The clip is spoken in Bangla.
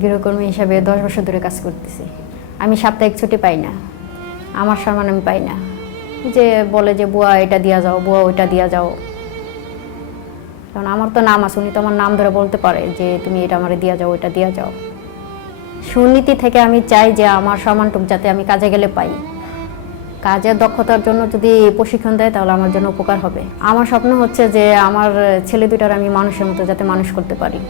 গৃহকর্মী হিসাবে 10 বছর ধরে কাজ করতেছি। আমি সাপ্তাহিক ছুটি পাই না, আমার সম্মান আমি পাই না। যে বলে যে বুয়া এটা দিয়া যাও, বুয়া ওইটা দিয়া যাও, কারণ আমার তো নাম আছে, উনি তো আমার নাম ধরে বলতে পারে যে তুমি এটা আমারে দিয়া যাও, ওইটা দিয়া যাও। সুনীতি থেকে আমি চাই যে আমার সম্মানটুকু যাতে আমি কাজে গেলে পাই। কাজের দক্ষতার জন্য যদি প্রশিক্ষণ দেয় তাহলে আমার জন্য উপকার হবে। আমার স্বপ্ন হচ্ছে যে আমার ছেলে দুটার আমি মানুষের মতো যাতে মানুষ করতে পারি।